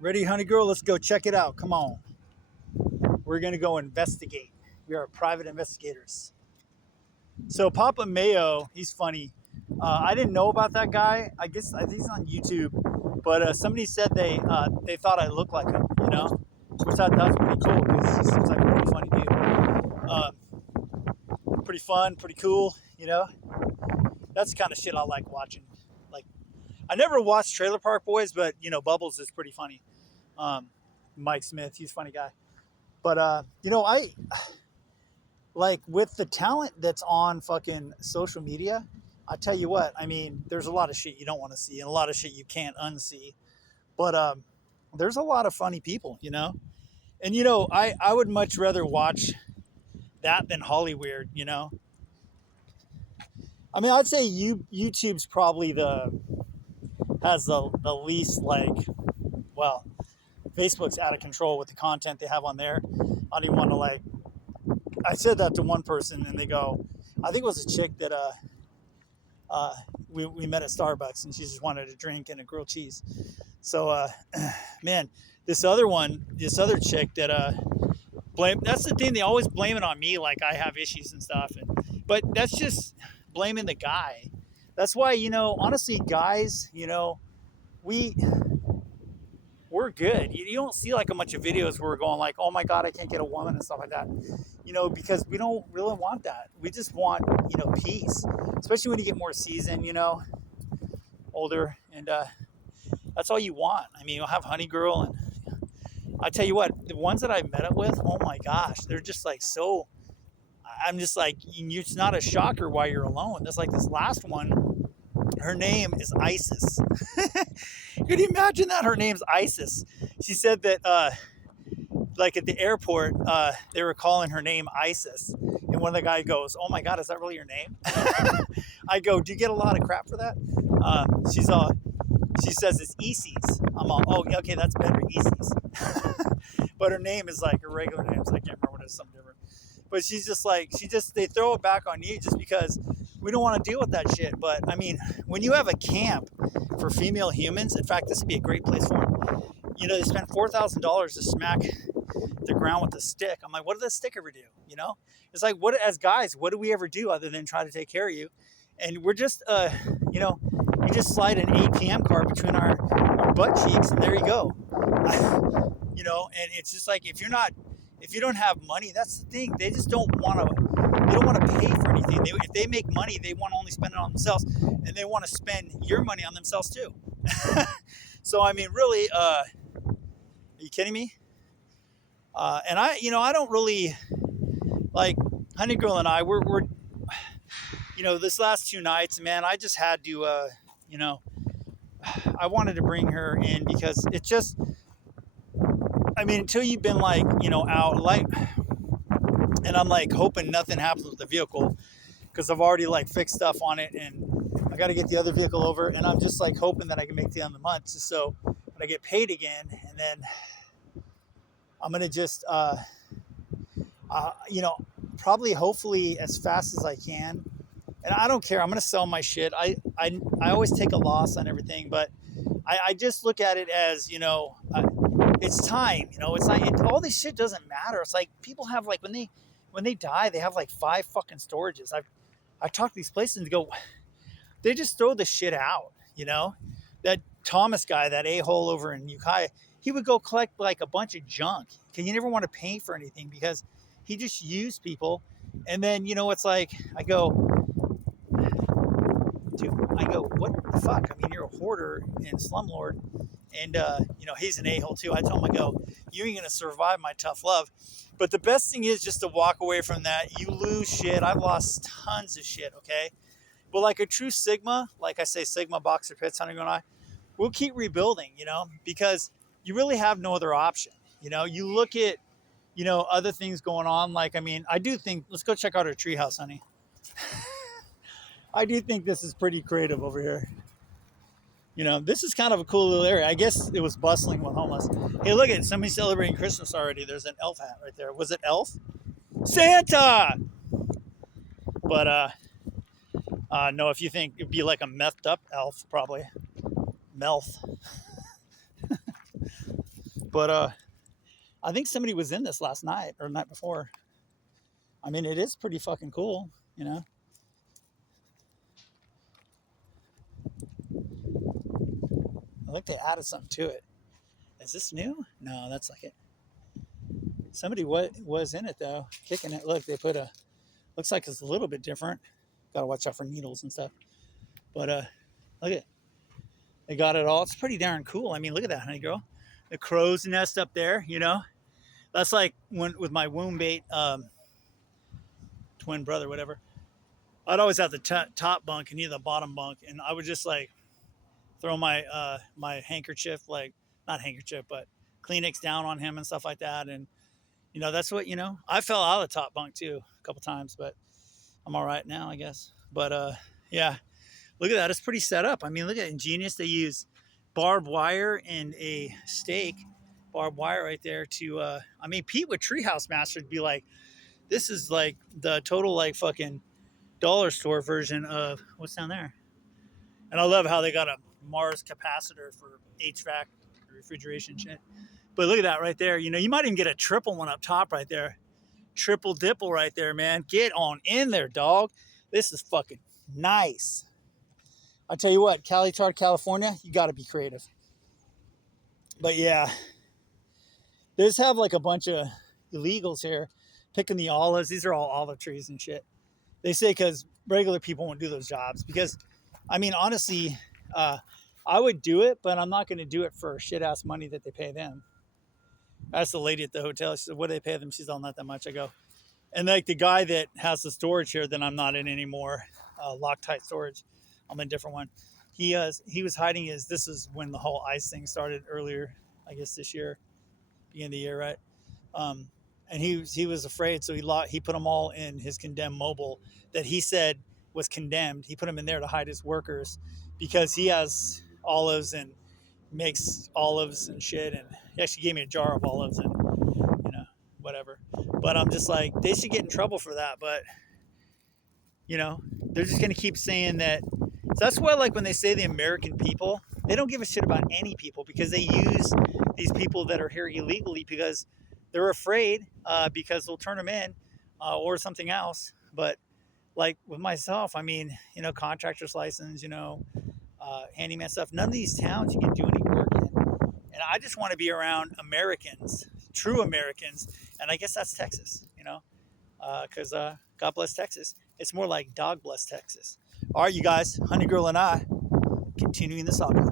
Ready, honey girl? Let's go check it out. Come on. We're going to go investigate. We are private investigators. So Papa Mayo, he's funny. I didn't know about that guy. I think he's on YouTube, but somebody said they thought I looked like him, which I thought was pretty cool because he seems like a pretty funny dude. Pretty fun, pretty cool, That's the kind of shit I like watching. Like, I never watched Trailer Park Boys, but Bubbles is pretty funny. Mike Smith, he's a funny guy. But I like with the talent that's on fucking social media. I tell you what, I mean, there's a lot of shit you don't want to see and a lot of shit you can't unsee. But there's a lot of funny people, And I would much rather watch that than Hollyweird. I mean, I'd say YouTube's probably has the least well, Facebook's out of control with the content they have on there. I don't even want to I said that to one person and they go, I think it was a chick that we met at Starbucks and she just wanted a drink and a grilled cheese. So man, this other chick that that's the thing, they always blame it on me, like I have issues and stuff, but that's just blaming the guy. That's why, honestly, guys, we're good. You don't see like a bunch of videos where we're going like, oh my God, I can't get a woman and stuff like that. Because we don't really want that. We just want, peace, especially when you get more seasoned, older. And that's all you want. I mean, you'll have Honey Girl. And I tell you what, the ones that I met up with, oh my gosh, they're just like so, I'm just like, it's not a shocker why you're alone. That's like this last one. Her name is Isis. Could you imagine that? Her name's Isis. She said that, like at the airport, they were calling her name Isis. And one of the guys goes, oh my God, is that really your name? I go, do you get a lot of crap for that? She says it's Isis. I'm all, oh, okay, that's better, Isis. But her name is like her regular name, so I can't remember what it is, something different. But she's just like, they throw it back on you just because we don't want to deal with that shit. But I mean, when you have a camp for female humans, in fact, this would be a great place for them. They spend $4,000 to smack the ground with a stick. I'm like, what did the stick ever do? It's like, as guys, what do we ever do other than try to take care of you? And we're just, you just slide an ATM card between our butt cheeks, and there you go. And it's just like, if you don't have money, that's the thing. They just don't want to pay for anything. If they make money, they want to only spend it on themselves, and they want to spend your money on themselves too. So, I mean, really, are you kidding me? And I don't really like Honey Girl and I, we're this last 2 nights, man, I just had to, I wanted to bring her in because it's just, I mean, until you've been out, and I'm hoping nothing happens with the vehicle because I've already fixed stuff on it and I got to get the other vehicle over, and I'm just hoping that I can make the end of the month just so when I get paid again, and then I'm going to just, probably hopefully as fast as I can. And I don't care. I'm going to sell my shit. I always take a loss on everything, but I just look at it as, it's time, it's like, all this shit doesn't matter. It's like people have when they die, they have 5 fucking storages. I've talked to these places and go, they just throw the shit out, that Thomas guy, that a-hole over in Ukiah, he would go collect a bunch of junk. Cause you never want to pay for anything because he just used people. And then, it's like, I go, what the fuck? I mean, you're a hoarder and slumlord. And, he's an a-hole too. I told him, I go, you ain't going to survive my tough love. But the best thing is just to walk away from that. You lose shit. I've lost tons of shit, okay? But like a true Sigma, like I say, Sigma, Boxer Pits, Hunter and I, we'll keep rebuilding, because you really have no other option. You look at, other things going on. I do think, let's go check out our treehouse, honey. I do think this is pretty creative over here. This is kind of a cool little area. I guess it was bustling with homeless. Hey, look at it. Somebody's celebrating Christmas already. There's an elf hat right there. Was it elf? Santa! But, no, if you think it'd be like a methed up elf, probably. Melf. But I think somebody was in this last night or the night before. I mean, it is pretty fucking cool, you know. I think they added something to it. Is this new? No, that's like it. Somebody was in it though, kicking it. Look, they put a. Looks like it's a little bit different. Got to watch out for needles and stuff. But look at. They got it all. It's pretty darn cool. I mean, look at that, honey girl. The crow's nest up there. You know, that's like when with my womb bait twin brother, whatever. I'd always have the top bunk and he the bottom bunk, and I would just like throw my my handkerchief, like not handkerchief, but Kleenex down on him and stuff like that. And you know, that's what, you know, I fell out of the top bunk too a couple times, but I'm all right now, I guess. But yeah, look at that. It's pretty set up. I mean, look at Ingenious. They use barbed wire and a stake, barbed wire right there to, I mean, Pete with Treehouse Master would be like, this is like the total like fucking dollar store version of what's down there. And I love how they got a Mars capacitor for HVAC refrigeration shit. But look at that right there. You know, you might even get a triple one up top right there. Triple dipple right there, man. Get on in there, dog. This is fucking nice. I tell you what, CaliTard, California, you got to be creative. But yeah, they just have like a bunch of illegals here picking the olives. These are all olive trees and shit. They say because regular people won't do those jobs. Because, I mean, honestly, I would do it, but I'm not going to do it for shit ass money that they pay them. That's the lady at the hotel. She said, what do they pay them? She's all, not that much. I go, and like the guy that has the storage here that I'm not in anymore, Loctite storage, I'm in a different one. He was hiding his, this is when the whole ICE thing started earlier, I guess this year, beginning of the year, right? And he was afraid, so he put them all in his condemned mobile that he said was condemned. He put them in there to hide his workers because he has olives and makes olives and shit, and he actually gave me a jar of olives and, you know, whatever. But I'm just like, they should get in trouble for that. But, you know, they're just going to keep saying that. So that's why, like, when they say the American people, they don't give a shit about any people because they use these people that are here illegally because they're afraid because they'll turn them in or something else. But like with myself, I mean, you know, contractor's license, you know, handyman stuff. None of these towns you can do any work in. And I just want to be around Americans, true Americans. And I guess that's Texas, you know, because God bless Texas. It's more like dog bless Texas. All right, you guys, Honey Girl and I, continuing the saga.